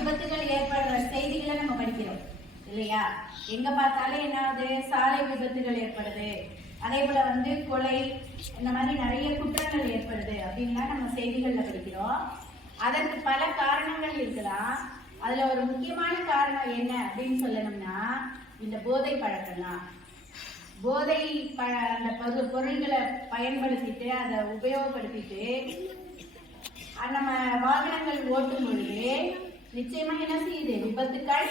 விபத்துகள் ஏற்படுற செய்திகளை நம்ம படிக்கிறோம் இல்லையா? எங்க பார்த்தாலும் என்னாவது சாலை விபத்துகள் ஏற்படுது, அதே போல கொலை, இந்த மாதிரி நிறைய குற்றங்கள் ஏற்படுது அப்படின்லாம் நம்ம செய்திகள்ல படிக்கிறோம். அதற்கு பல காரணங்கள் இருக்கலாம். அதுல ஒரு முக்கியமான காரணம் என்ன அப்படின்னு சொல்லணும்னா இந்த போதை பழக்கம் தான். போதை அந்த பொருள்களை பயன்படுத்திட்டு அதை உபயோகப்படுத்திட்டு நம்ம வாகனங்கள் ஓட்டும் பொழுது நிச்சயமா என்ன செய்யுது? விபத்துக்கள்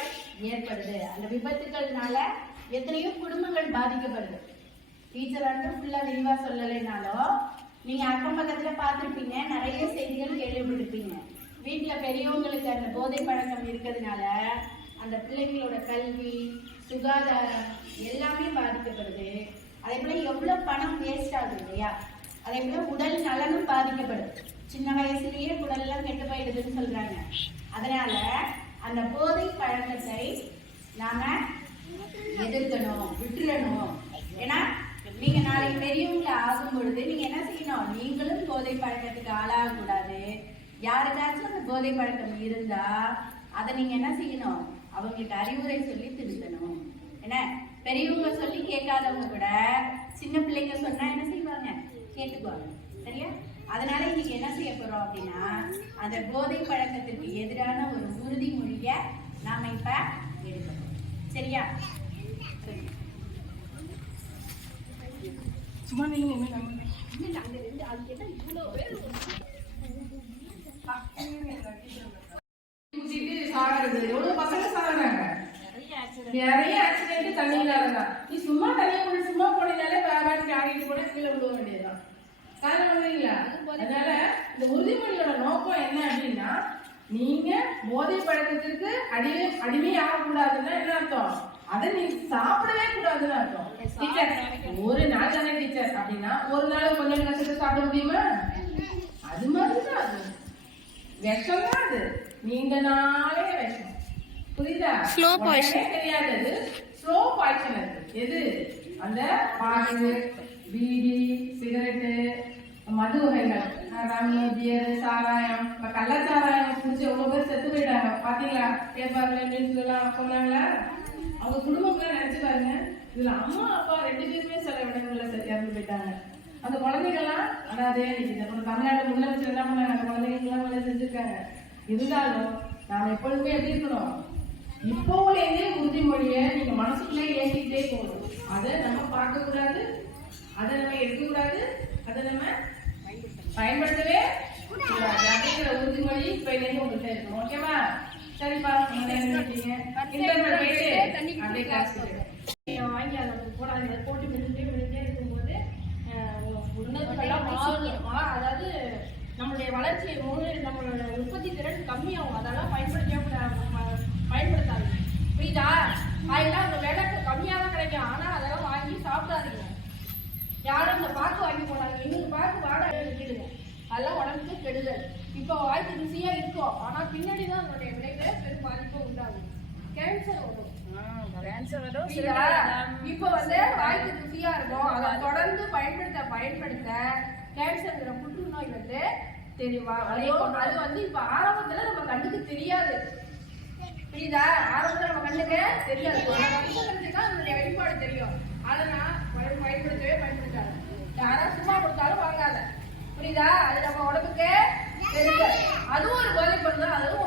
ஏற்படுது. அந்த விபத்துக்கள்னால எத்தனையோ குடும்பங்கள் பாதிக்கப்படுது. டீச்சர் ஃபுல்லா விரிவா சொல்லலைனாலும் நீங்க அக்கம் பக்கத்துல பார்த்திருப்பீங்க, நிறைய செய்திகள் கேள்விப்பட்டிருப்பீங்க. வீட்டுல பெரியவங்களுக்கு அந்த போதை பழக்கம் இருக்கிறதுனால அந்த பிள்ளைங்களோட கல்வி, சுகாதாரம் எல்லாமே பாதிக்கப்படுது. அதே போல எவ்வளவு பணம் வேஸ்ட் ஆகுது இல்லையா? அதே போல உடல் நலனும் பாதிக்கப்படுது. சின்ன வயசுலயே உடல் எல்லாம் கெட்டு போயிடுதுன்னு சொல்றாங்க. அதனால அந்த போதை பழக்கத்தை நாம எதிர்க்கணும், விட்டுறணும். ஏன்னா நீங்க நாளைக்கு பெரியவங்களை ஆகும் பொழுது நீங்க என்ன செய்யணும்? நீங்களும் போதை பழக்கத்துக்கு ஆளாக கூடாது. யாருக்காச்சும் அந்த போதை பழக்கம் இருந்தா அதை நீங்க என்ன செய்யணும்? அவங்களுக்கு அறிவுரை சொல்லி திருத்தணும். என்ன, பெரியவங்க சொல்லி கேட்காதவங்க கூட சின்ன பிள்ளைங்க சொன்னா என்ன செய்வாங்க? கேட்டுக்குவாங்க. சரியா? அதனால இன்னைக்கு என்ன செய்ய போறோம் அப்படின்னா அந்த போதை பழக்கத்திற்கு எதிரான ஒரு உறுதிமொழிய நாம இப்ப எடுக்கணும். சரியா? சும்மா நிறைய ஆக்சிடென்ட் தண்ணியில இருந்தா நீ சும்மா தண்ணியை போட்டு சும்மா போனீங்கனாலே பாட்டுக்கு ஆடிட்டு போட கீழே விழுவ வேண்டியதுதான். காரணம் இல்லைங்களா? அதனால இந்த உறுதிமொழியோட நோக்கம் என்ன அப்படின்னா நீங்க போதை பழக்கத்திற்கு அடிமை ஆகக்கூடாதுன்னா என்ன அர்த்தம்? அதை நீ சாப்பிடவே கூடாதுன்னு அர்த்தம். டீச்சர் ஒரு நாள் தானே டீச்சர் அப்படின்னா ஒரு நாள் கொஞ்சம் கஷ்டத்தை சாப்பிட முடியுமா? அது மாதிரிதான் அது விஷம் தான். அது நீண்ட நாளே விஷம். புரியுதா? ஸ்லோ பாய்சன் தெரியாது. அது ஸ்லோ பாய்சன். இருக்கு எது? அந்த பாக்கு, பீடி, சிகரெட்டு, மது வகைகள், ரம்மு, பியர், சாராயம், கள்ளச்சாராயம் குடிச்சு எவ்வளவு பேர் செத்து போயிட்டாங்க பாத்தீங்களா? பேப்பர்ல நியூஸ்ல எல்லாம் சொன்னாங்களா? அவங்க குடும்பங்களை நினைச்சு பாருங்க. இதுல அம்மா அப்பா 2 பேருமே சில இடங்கள்ல இறந்து போயிட்டாங்க. அந்த குழந்தைகள்லாம் அதாவது தமிழ்நாடு முதலமைச்சர் என்ன பண்ணாங்க? அந்த குழந்தைகளுக்கு எல்லாம் செஞ்சிருக்காங்க. இருந்தாலும் நாம எப்பொழுதுமே எப்படி இருக்கணும்? இப்போலேயே உறுதிமொழியை நீங்க மனசுக்குள்ளே ஏற்றிக்கிட்டே போகணும். அதை நம்ம பார்க்க கூடாது, அதை நம்ம எடுக்க கூடாது, அதை நம்ம பயன்படுத்தவே கூடாது அப்படிங்கிற உறுதிமொழி இப்ப இருந்து உங்கள்கிட்ட இருக்கணும். ஓகேவா? சரிப்பா, அப்படியே கிளாஸ் வாங்கி அதை போடாது போட்டு மிதந்தே இருக்கும்போது அதாவது நம்மளுடைய வளர்ச்சி நம்மளோட உற்பத்தி திறன் கம்மியாகும். அதெல்லாம் பயன்படுத்தாது. புரியுதா? அதெல்லாம் அந்த விலை கம்மியாக தான் கிடைக்கும். ஆனா அதெல்லாம் வாங்கி சாப்பிடாதீங்க. யாரும் அந்த பாக்கு வாங்கி போனாங்க, இன்னொரு பாக்கு வாடகை விட்டுடுங்க. அதெல்லாம் உடம்புக்கு கெடுதல். இப்போ வாய்க்கு ருசியா இருக்கும், ஆனா பின்னாடி தான் அதனுடைய விளைவு பெரும் பாதிப்பு உண்டாகும். கேன்சர் வரும். இப்ப வாய்க்கு ருசியா இருக்கும், அதை தொடர்ந்து பயன்படுத்த கேன்சர் புற்றுநோய் தெரியுமா? அது இப்ப ஆரம்பத்துல நம்ம கண்ணுக்கு தெரியாது. புரியுதா? ஆரம்பத்துல நம்ம கண்ணுக்கு தெரியாது. அதனுடைய வெளிப்பாடு தெரியும். அதை நான் பயன்படுத்தாது. யாரா சும்மா கொடுத்தாலும் வாங்காத. புரியுதா? அது நம்ம உடம்புக்கு தெரியாது. அதுவும் ஒரு போதை பொருள் தான். அதுவும்